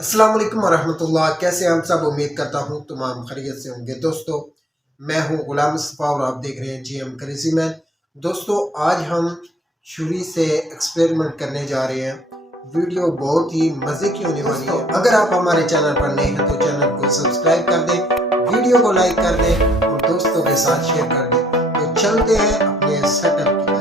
अस्सलाम वालेकुम वरहमतुल्लाह। कैसे हम सब, उम्मीद करता हूँ तमाम खैरियत से होंगे। दोस्तों, मैं हूँ गुलाम मुस्तफ़ा और आप देख रहे हैं GM क्रेजी मैन। दोस्तों, आज हम छुरी से एक्सपेरिमेंट करने जा रहे हैं। वीडियो बहुत ही मज़े की होने वाली है। अगर आप हमारे चैनल पर नए हैं तो चैनल को सब्सक्राइब कर दें, वीडियो को लाइक कर दें और दोस्तों के साथ शेयर कर दें। तो चलते हैं अपने सेटअप की।